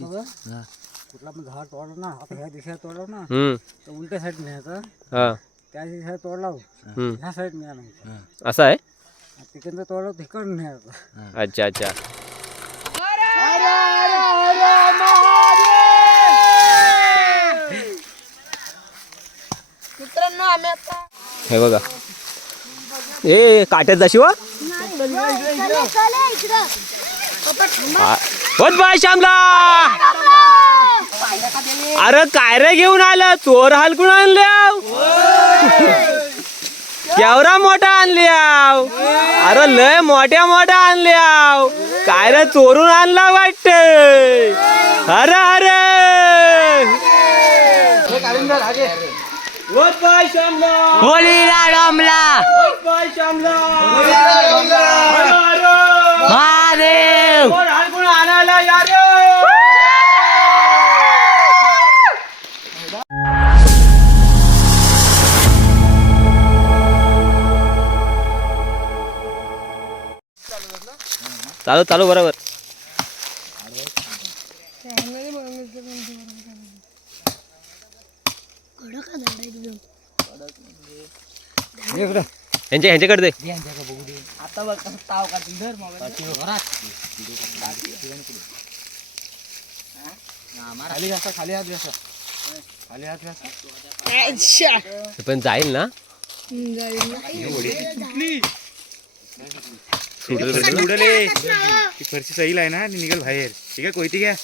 हा. कुठला पण झाड तोडलं ना आता ह्या दिशा तोडलं ना हम्म. तर उलट्या साईड न्यायचं हा. त्या दिशा तोडला हम्म. ह्या साईड न्या नाही असं आहे? तिकडनं तोडलं तिकडं न्यायचं अच्छा अच्छा. मित्रांनो आम्ही आता हे बघा. ए काट्यात जाशी वा? होत बाय श्यामला. अरे काय रे घेऊन आलं? चोर हलकून आणल्या केवढा मोठा आणल्या अरे लय मोठ्या मोठ्या आणल्या काय रे चोरून आणला वाटत अरे अरे. होलीला डोमला. महादेव. कोण हलकून आणायला या रे चालू चालू बरोबर यांच्या ह्यांच्याकडे दे. आता बघ कसं ताव काढतील धर मोबाईल खाली घ्यायचा खाली हात घ्यायचा खाली हात घ्यायचा पण जाईल ना? उडले ती फरशी सैल आहे ना ती निघल बाहेर. ठीक आहे कोयती घ्या.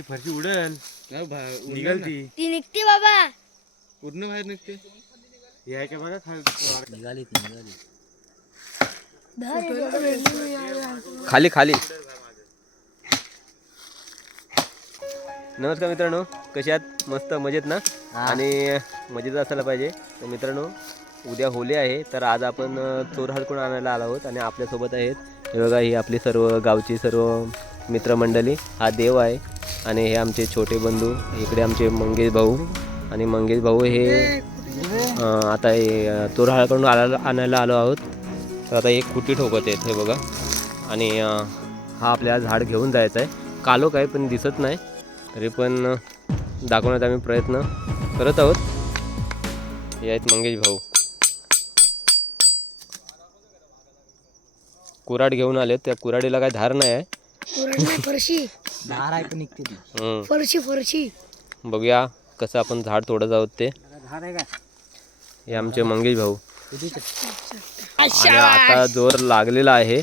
फरशी उडल. निघल ती. ती निघते बाबा. पूर्ण बाहेर निघते. हे आहे का बघा खाली? निघाली ती निघाली. खाली खाली. नमस्कार मित्रांनो कसे आहात? मस्त मजेत ना? आणि मजेत असायला पाहिजे. तर मित्रांनो उद्या होली आहे तर आज आपण चोर हलकून आणायला आलो आहोत आणि आपल्यासोबत आहेत. हे बघा ही आपली सर्व गावची सर्व मित्रमंडळी. हा देव आहे आणि हे आमचे छोटे बंधू इकडे आमचे मंगेश भाऊ. आणि मंगेश भाऊ हे आता हे अ, चोर हळकडून आला आणायला आलो आहोत. तर आता एक खुटी ठोकत आहेत हे बघा. आणि हा आपल्या झाड घेऊन जायचा आहे. कालो काय पण दिसत नाही. तरी पण दाखवण्याचा आम्ही प्रयत्न करत आहोत. हे आहेत मंगेश भाऊ. कुराड घेऊन आले त्या कुराडीला काय धार नाही आहे. फरशी. धार आहे पण निघते ती. हम्म. फरशी फरशी. बघूया कसं आपण झाड तोडत आहोत ते. झाड आहे का? हे आमचे मंगेश भाऊ. आणि आता जोर लागलेला आहे.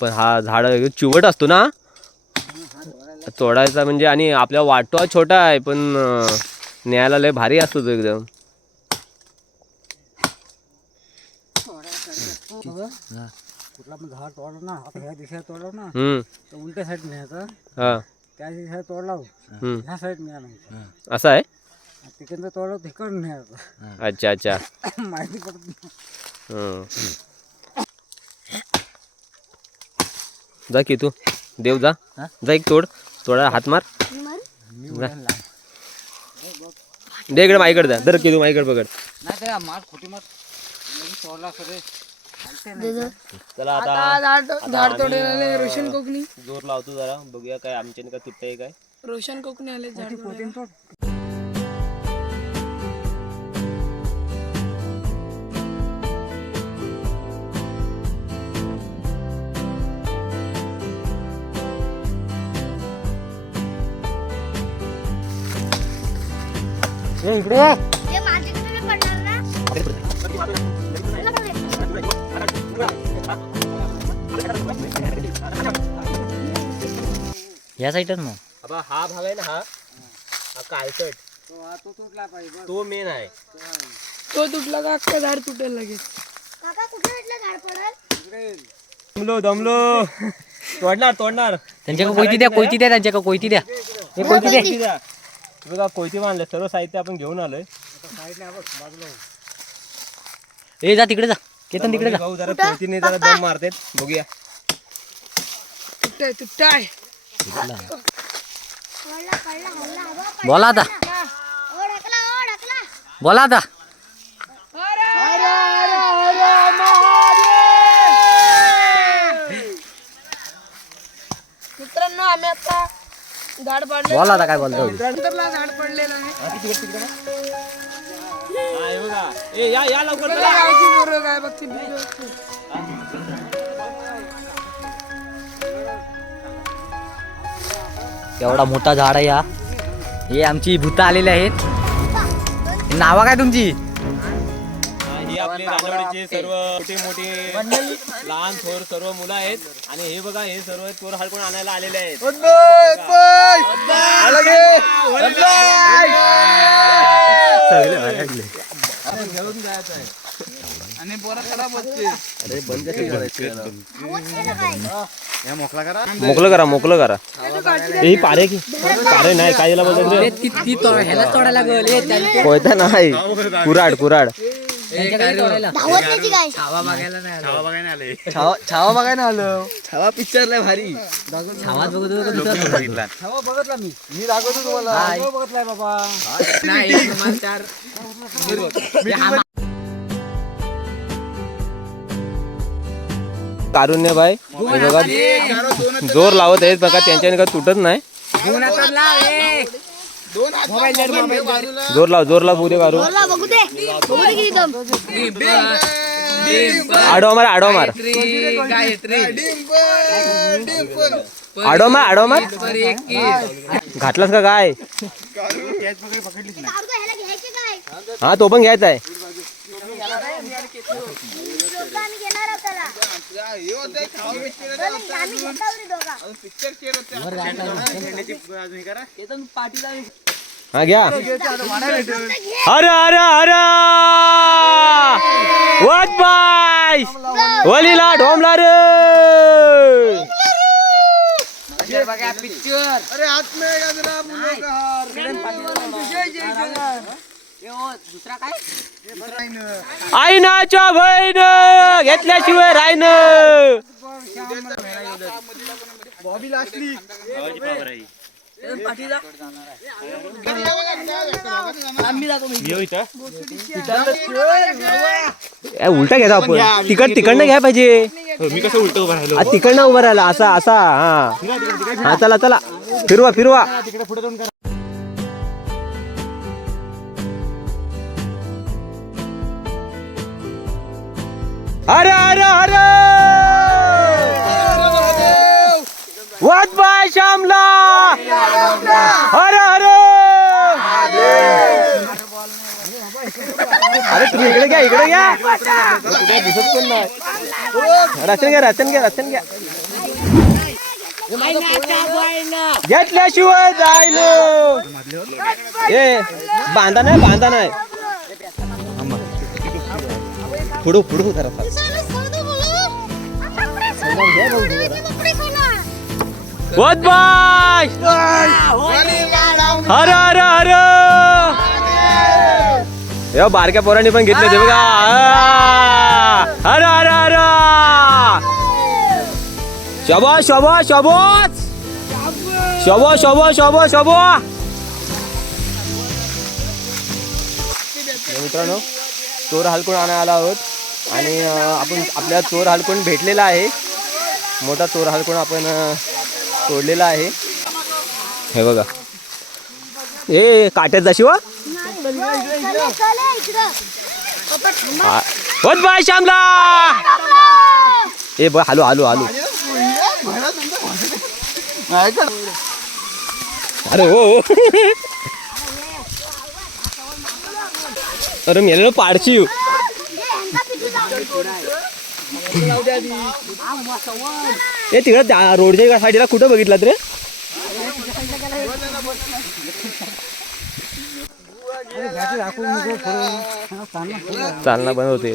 पण हा झाड चिवट असतो ना? तोडायचा म्हणजे आणि आपल्या वाटो छोटा आहे पण न्यायला लय भारी असतो तो एकदम हा. कुठला पण झाड तोडलं ना आता ह्या दिशा तोडलं ना हम्म. तर उलट्या साईड न्यायचं हा. त्या दिशा तोडला हम्म. ह्या साईड असं आहे? तिकडनं तोडलं तिकडं न्यायचं. अच्छा अच्छा. माहिती पडत नाही. हं. जा की तू. देव जा. हा? जा एक तोड. थोडा हात मार. जा. दे इकडे माईकडे जा. दर की तू माईकडे पकड. नाही मार खोटी मार. तोडला सगळे. चला आता झाड झाड आम्ही, तोडायला आले अं, रोशन कोकणी. जोर लावतो जरा. बघूया काय आमच्याने काय तुटतंय काय. रोशन कोकणी आले झाड तोडायला. इकडे या साईडच मग. अबा हा भाग आहे ना हा? हा काळसट तो हा तो तुटला पाहिजे तो मेन आहे. तो तुटला का अख्खा झाड तुटेल लगेच? काका कुठे म्हटलं झाड पडल? इकडे ये. दमलो दमलो. तोडणार तोडणार. त्यांच्याकडे कोयती द्या कोयती द्या त्यांच्याकडे कोयती द्या. हे कोयती द्या. कोयती द्या. हे बघा कोयती बांधले सर्व साहित्य आपण घेऊन आलोय. ए जा तिकडे जा. केतन तिकडे जा. भाऊ जरा कोयतीने जरा दम मारतेत. बघूया. तुटाय तुटाय बोला. आता ढकला बोला आता मित्रांनो आम्ही आता झाड पाडले. बोला आता काय बोलतो? नंतरला झाड पडलेलं आहे. ए या या लवकर काय बघते एवढा मोठा झाड आहे हा. हे आमची भूत आलेली आहेत. नावा काय तुमची? ही आपले राजवाडीचे सर्व मोठे मोठे लहान थोर सर्व मुलं आहेत. आणि हे बघा हे सर्व चोर हडकून आणायला आलेले आहेत. या मोकळा करा. मोकलं करा मोकलं करा. ही पारे की? पारे नाही काय याला बोलतात रे? ह्याला तोडायला लागल. कोयता नाही. कुराड कुराड छावा बघायला नाही छावा बघायला आले. छावा बघायला आलो. छावा पिक्चर लय भारी. छावा बघतो का दुसरा? बघितला. कारुण्य बाय हे बघा जोर लावत आहेत बघा त्यांच्याने का तुटत नाही. जोर लाव जोर लाव उद्या कारू. आडो मार आडो मार. आडो मार आडो मार. घातलास का काय? हा तो पण घ्यायचा आहे दोघं आम्ही घेणार आहोत त्याला चल, आम्ही घेतो रे दोघं अजून हे करा हा घ्या. अरे अरे अरे! वाट बाय वलीला ढोमला रे! आईनाच्या बहीण घेतल्याशिवाय राहीन आवाजी पावर आहे मी येऊ इथं ए, उलटा घ्यायचा आपण. तिकड तिकडनं घ्या पाहिजे. मी कसं उलट उभा राहिलो तिकडनं उभं राहिला. असा असा हा. हा चला चला. फिरवा फिरवा. अरे अरे अरे! वाट बाय श्यामला! अरे अरे! अरे तुम्ही इकडे घ्या इकडे घ्या! दिसत पण नाही रचन घ्या रचन घ्या रचन घ्या! घेतल्याशिवाय जायलो! ए बांधा नाही बांधा नाही! पुढू पुढू जरा वत बाय! या बारक्या पोरांनी पण घेतले ते बघा! अरे अरे अरे शबा शबा शबाच शबा शबा शबा शबा मित्रांनो चोर हलकून आणायला आलो आहोत. आणि आपण आपल्या चोर हलकून भेटलेला आहे. मोठा चोर हलकून आपण तोडलेला आहे. हे बघा. ए काट्यात जाशी वा आ- बाय श्यामला. ए ब हालो हालो हालो. अरे हो हो. अरे मेलेलो पाडशी ए तिकडे जा- रोडच्या साईडला कुठं बघितलं रे? चालना बंद होते.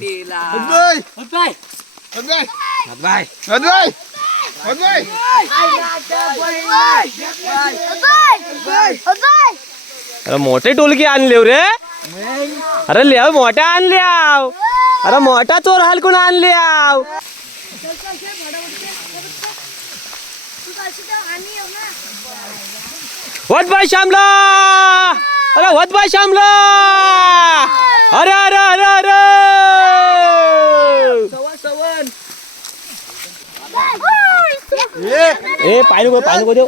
अरे मोठे टोलकी आणले हो रे. अरे लेव मोठ्या आणल्या. अरे मोठा चोर हलकून आणल्या वट बाय श्यामला! अरे वत बाय श्यामला! अरे अरे अरे अरे! ए पाय नको पाय नको देऊ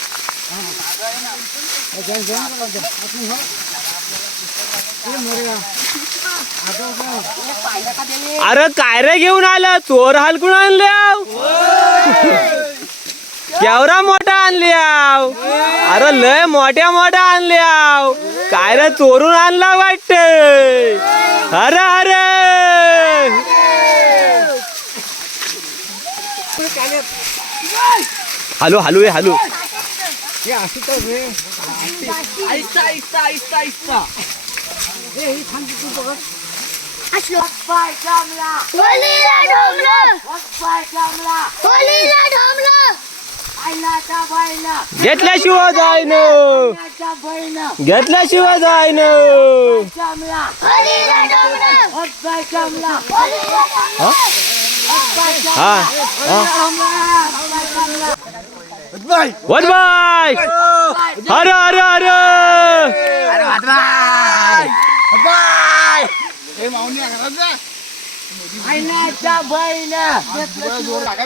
अरे काय रे घेऊन आला? चोर हलकून आणले केवढा मोठा आणल्या अरे लय मोठ्या मोठ्या आणल्या काय रे चोरून आणला वाटत अरे अरे. Hello hello hello. होलीला ढोमलं होलीला ढोमलं घेतल्याशिवाय जाय न घेतल्याशिवाय जाय न होलीला ढोमलं हा. बाय अरे अरे अरे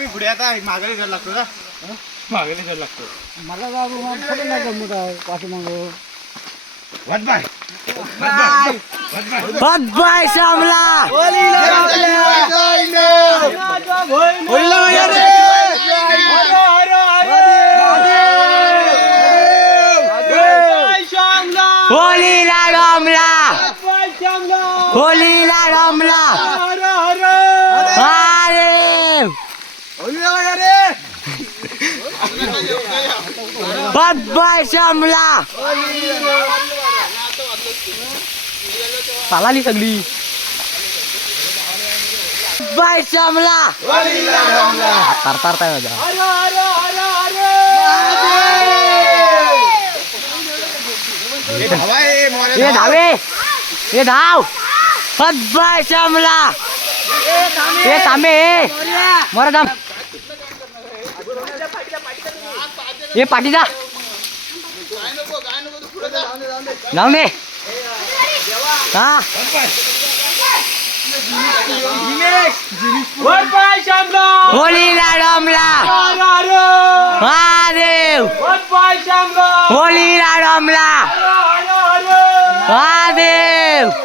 पुढे आता मागायला जायला लागतो ना मागायला जायला लागतो वत बाय बघ बाय श्यामला होलीला रमला अरे बघ बाय श्यामला चालाली सगळी बाय श्यामला तार तार काय माझा ये धावे ये धाव बघ बाय श्यामला ये थांबे मरा थांब. ये पाठी जा. जाऊन दे. हा. रमला महादेव. होलीला रमला महादेव.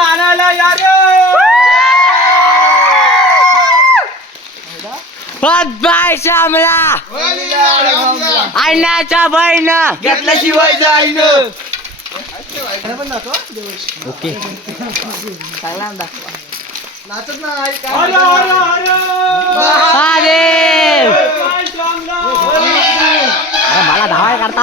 रमला महादेव बाय श्यामला. अण्णाच्या बहिण. घेतल्याशिवाय जाईन. ओके. महादेव. अरे मला धावाय करता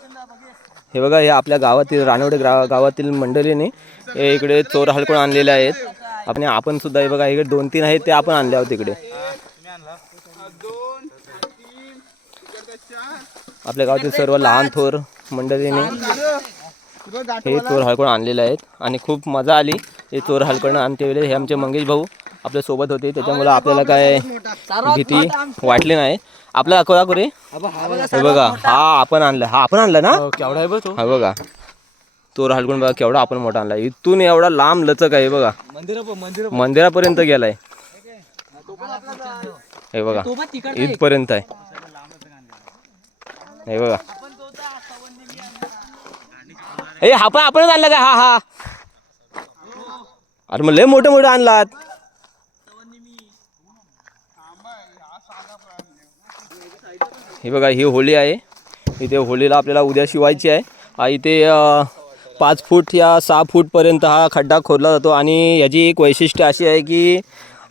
हे बघा हे आपल्या गावातील रानवडे ग्रा गावातील मंडळीने हे इकडे चोर हलकून आणलेले आहेत. आपण आपण सुद्धा हे बघा इकडे दोन तीन आहेत ते आपण आणले आहोत इकडे. आपल्या गावातील सर्व लहान थोर मंडळीने हे चोर हलकून आणलेले आहेत. आणि खूप मजा आली हे चोर हलकणं आणते वेळेस. हे आमचे मंगेश भाऊ आपल्यासोबत होते त्याच्यामुळे आपल्याला काय भीती वाटली नाही. आपला दाखवा दाखव रे हे बघा हा आपण आणला हा आपण आणला ना? केवढा आहे बघ तो? हा बघा. चोर हलकून बघा केवढा आपण मोठा आणला. इथून एवढा लांब लचक आहे बघा. मंदिर मंदिर मंदिरापर्यंत गेलाय. हे बघा इथपर्यंत आहे. हे बघा. ए हा पण आपणच आणला का? हा हा. अरे मग लय मोठे मोठे आणलात. हे बघा ही होळी आहे. इथे होळीला आपल्याला उद्या शिवायची आहे. इथे पाच फूट या सहा फूटपर्यंत हा खड्डा खोदला जातो आणि याची एक वैशिष्ट्य अशी आहे की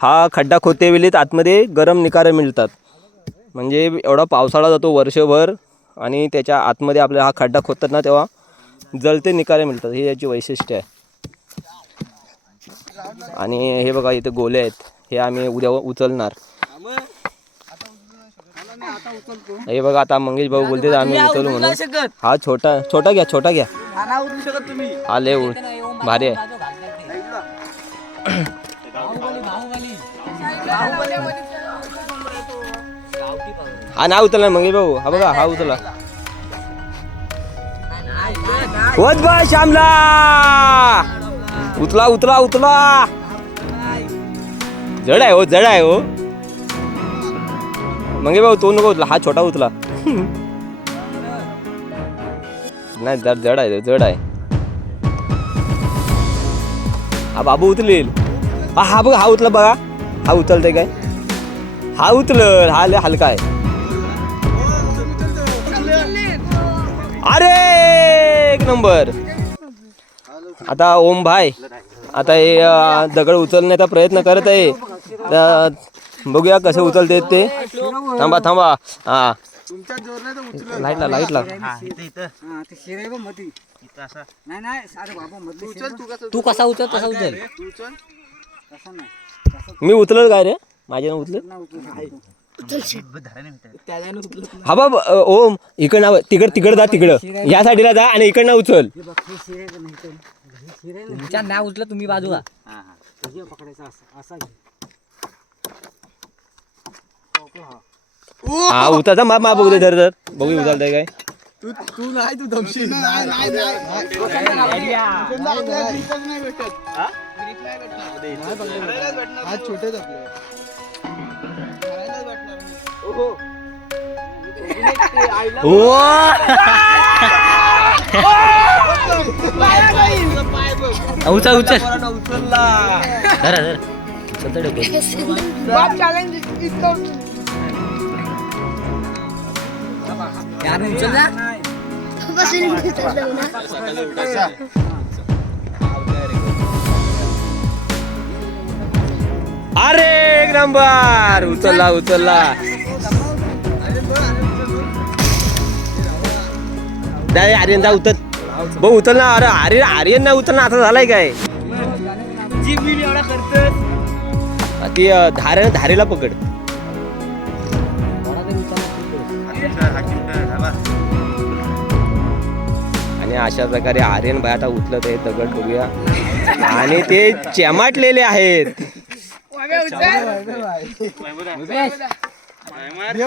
हा खड्डा खोदते वेळेत आतमध्ये गरम निकारे मिळतात. म्हणजे एवढा पावसाळा जातो वर्षभर आणि त्याच्या आतमध्ये आपल्याला हा खड्डा खोदतात ना तेव्हा जळते निकारे मिळतात. हे याची वैशिष्ट्य आहे. आणि हे बघा इथे गोले आहेत. हे आम्ही उद्या उचलणार. हे बघा आता मंगेश भाऊ बोलते आम्ही उचलू म्हणून. हा छोटा छोटा घ्या छोटा घ्या. हा लय भारी आहे. हा ना उचलला मंगेश भाऊ. हा बघा हा उचला. होत बा श्यामला. उचला उचला उचला. जड आहे हो जड आहे हो. मंगे भाऊ तो नको उचला. हा छोटा उचला. नाही जड जड आहे जड आहे. हा बाबू उचलेल. हा हा बघा हा उचला बघा. हा उचलते काय? हा उचल हा लय हलका आहे. अरे एक नंबर. आता ओम भाई आता हे दगड उचलण्याचा प्रयत्न करत आहे. तर बघूया कसे उचलते ते. थांबा थांबा. हा. लाईटला लाईटला. तू कसा उचल? तसा उचल. मी उचलल काय रे? माझ्या उचल हा बाब ओम इकडनं तिकड तिकड जा तिकडं. या साईडला जा आणि इकडनं उचल. तुमच्या नाही उचलं तुम्ही बाजूला. हा. उचलता माप माप बघू दे धर धर. बघू उचलताय काय. तू तू नाही तू दमशील. हा? छोटेच आपले. उचल उचल. धरा धर. उचलतं डोकं. ना अरे एक नंबर. उचलला उचलला. जाय आर्यन जा उचल. भाऊ उचल ना. अरे आर्यन आर्यन ना उचल ना आता झालाय काय? ती अ, धार धारेला पकड. अशा प्रकारे आर्यन भाई आता उचलत आहे दगड बघूया आणि ते चेमाटलेले आहेत.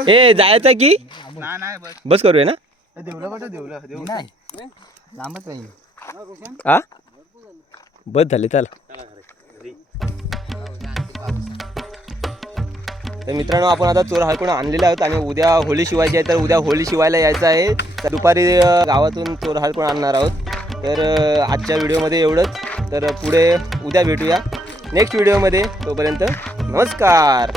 ए जायचं की? बस करूया ना? लांबच बस झाले चल. तर मित्रांनो आपण आता चोर हळकून आणलेले आहोत आणि उद्या होळी शिवायची आहे तर उद्या होळी शिवायला यायचं आहे. तर दुपारी गावातून चोर हळकून आणणार आहोत. तर आजच्या व्हिडिओमध्ये एवढंच. तर पुढे उद्या भेटूया. नेक्स्ट व्हिडिओमध्ये तोपर्यंत नमस्कार.